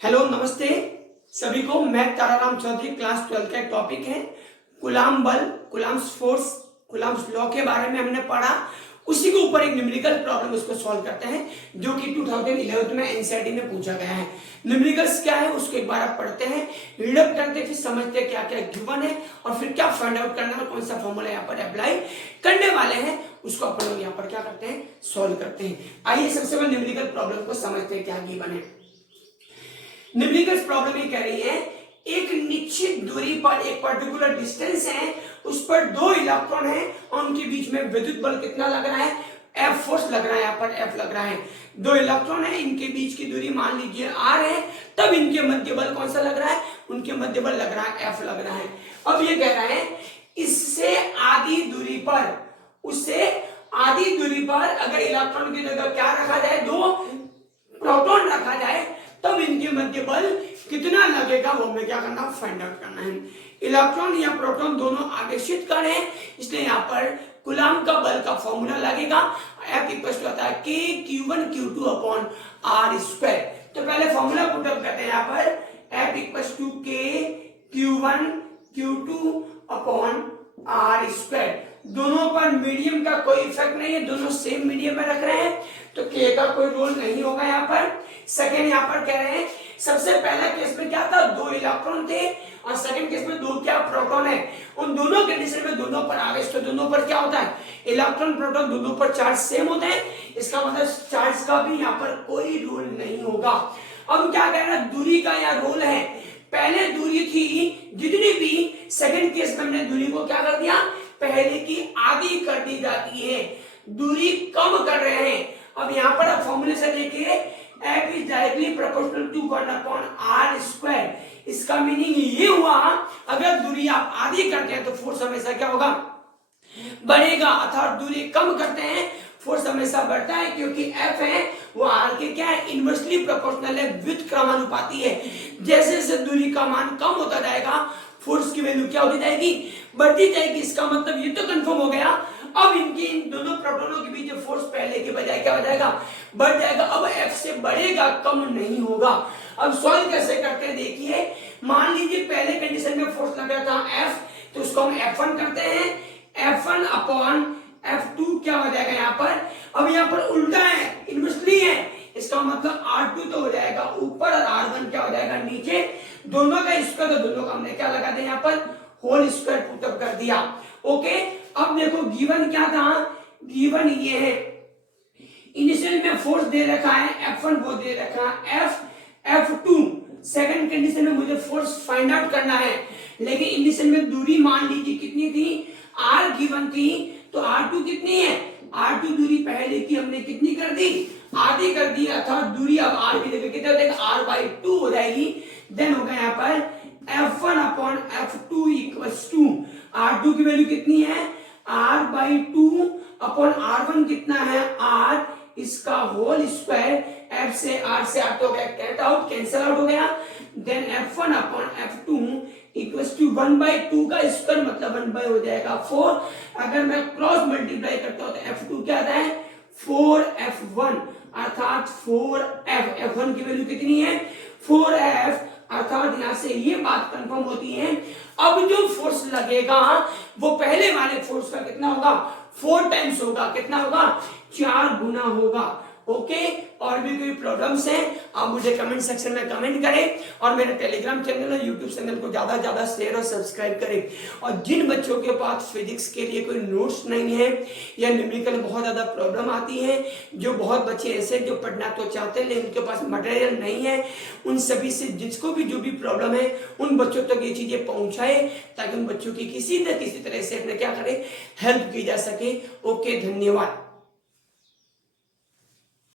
Hello नमस्ते सभी को। मैं ताराराम चौधरी, क्लास 12 का एक टॉपिक है कूलाम बल, कूलाम्स फोर्स, कूलाम्स लॉ के बारे में हमने पढ़ा। उसी के ऊपर एक न्यूमेरिकल प्रॉब्लम उसको सॉल्व करते हैं जो कि 2011 में एनसीईआरटी में पूछा गया है। न्यूमेरिकल्स क्या है उसको एक बार आप पढ़ते हैं, रीडअप करते हैं, फिर समझते हैं क्या क्या गिवन है और फिर क्या फाइंड आउट करना है और कौन सा फॉर्मूला यहाँ पर अप्लाई करने वाले हैं उसको अपन लोग यहाँ पर क्या करते हैं, सॉल्व करते हैं। आइए सबसे पहले न्यूमेरिकल प्रॉब्लम को समझते हैं क्या गिवन है। न्यूमेरिकल प्रॉब्लम ये कह रही है एक निश्चित दूरी पर एक पर्टिकुलर डिस्टेंस है, उस पर दो इलेक्ट्रॉन है और उनके बीच में विद्युत बल कितना लग रहा है, F फोर्स लग रहा है, यहाँ पर F लग रहा है। दो इलेक्ट्रॉन है, इनके बीच की दूरी मान लीजिए R है, तब इनके मध्य बल कौन सा लग रहा है, उनके मध्य बल लग रहा है F लग रहा है। अब ये कह रहा है इससे आधी दूरी पर, उससे आधी दूरी पर अगर इलेक्ट्रॉन की जगह क्या रखा जाए, दो प्रोटॉन रखा जाए, तब इनके मध्य बल कितना लगेगा वो हमें क्या करना, फाइंड आउट करना है। इलेक्ट्रॉन या प्रोटॉन दोनों आवेशित कण हैं, इसलिए यहाँ पर कूलाम का बल का फॉर्मूला लगेगा F इक्वल टू आता है K Q1 Q2 upon R square. तो पहले फॉर्मूला पुट अप करते हैं यहाँ पर F equal to K Q1 Q2 upon R square. दोनों पर मीडियम का कोई इफेक्ट नहीं है, दोनों सेम मीडियम में रख रहे हैं तो K का कोई रोल नहीं होगा यहाँ पर। सेकेंड यहाँ पर कह रहे हैं सबसे पहला केस में क्या था, दो इलेक्ट्रॉन थे और सेकंड केस में दो क्या प्रोटॉन है। उन दोनों कंडीशन में दोनों पर आवेश, तो दोनों पर क्या होता है, इलेक्ट्रॉन प्रोटॉन दोनों पर चार्ज सेम होते हैं, इसका मतलब चार्ज का भी यहाँ पर कोई रोल नहीं होगा। अब क्या कह रहा है, दूरी का यहाँ रोल है। पहले दूरी थी जितनी भी, सेकंड केस में हमने दूरी को क्या कर दिया, पहले की आधी कर दी जाती है, दूरी कम कर रहे हैं। अब यहाँ पर आप फॉर्मूले से देखिए F is directly proportional to 1 upon R square। इसका मीनिंग ये हुआ अगर दूरी आप आधी करते हैं तो फोर्स हमेशा क्या होगा, बढ़ेगा, अर्थात दूरी कम करते हैं फोर्स हमेशा बढ़ता है, क्योंकि F है वो R के क्या है, इनवर्सली प्रोपोर्शनल है, व्युत्क्रमानुपाती है। जैसे जैसे दूरी का मान कम होता जाएगा फोर्स की वैल्यू क्या होती जाएगी, बढ़ती जाएगी। इसका मतलब ये तो कंफर्म हो गया अब इनके इन दोनों प्रोटॉनों के बीच फोर्स पहले के बजाय क्या हो जाएगा, बढ़ जाएगा। अब F से बढ़ेगा, कम नहीं होगा। अब सॉल्व कैसे करते हैं देखिए, मान लीजिए पहले कंडीशन में फोर्स लग रहा था F, तो उसको हम F1 करते हैं, F1 अपॉन F2 क्या हो जाएगा यहाँ पर। अब यहाँ पर उल्टा है, इनवर्सली है, इसका मतलब R2 तो हो जाएगा ऊपर और R1 क्या हो जाएगा नीचे। दोनों का स्क्वायर, तो दोनों का हमने क्या लगा दिया यहाँ पर, होल स्क्वायर पुटअप कर दिया। ओके, अब देखो गिवन क्या था, गिवन ये है इनिशियल में फोर्स दे रखा है F1, वो दे रखा है F2। सेकंड कंडीशन में मुझे फोर्स फाइंड आउट करना है, लेकिन इनिशियल में दूरी मान लीजिए कितनी थी, R गिवन थी, तो R2 कितनी है, R2 दूरी पहले की हमने कितनी कर दी, आधी कर दी, अर्थात दूरी अब R की जगह कितना हो जाएगा, R/2 हो जाएगी। देन होगा यहाँ पर F1 upon F2 equals to R2 की वैल्यू कितनी है, R/2 अपॉन R1 कितना है, R, इसका होल स्क्वायर। F से R से R तो हो गया कैट आउट, कैंसिल आउट हो गया। Then F1 upon F2 equals to 1/2 का स्क्वायर मतलब 1 हो जाएगा 4। अगर मैं क्रॉस मल्टीप्लाई करता हूं तो F2 क्या आता है, 4F1 अर्थात 4F। F1 की वैल्यू कितनी है, 4F, अर्थात यहां से ये बात कंफर्म होती है अब जो फोर्स लगेगा वो पहले वाले फोर्स का कितना होगा, 4 टाइम्स होगा। कितना होगा, 4 गुना होगा। ओके, और भी कोई प्रॉब्लम्स हैं आप मुझे कमेंट सेक्शन में कमेंट करें और मेरे टेलीग्राम चैनल और यूट्यूब चैनल को ज्यादा ज्यादा शेयर और सब्सक्राइब करें। और जिन बच्चों के पास फिजिक्स के लिए कोई नोट्स नहीं है या न्यूमेरिकल बहुत ज्यादा प्रॉब्लम आती है, जो बहुत बच्चे ऐसे जो पढ़ना तो चाहते हैं लेकिन उनके पास मटेरियल नहीं है, उन सभी से जिसको भी जो भी प्रॉब्लम है उन बच्चों तक ये चीजें पहुंचाए ताकि उन बच्चों की किसी न किसी तरह से अपने क्या करें, हेल्प की जा सके। ओके, धन्यवाद।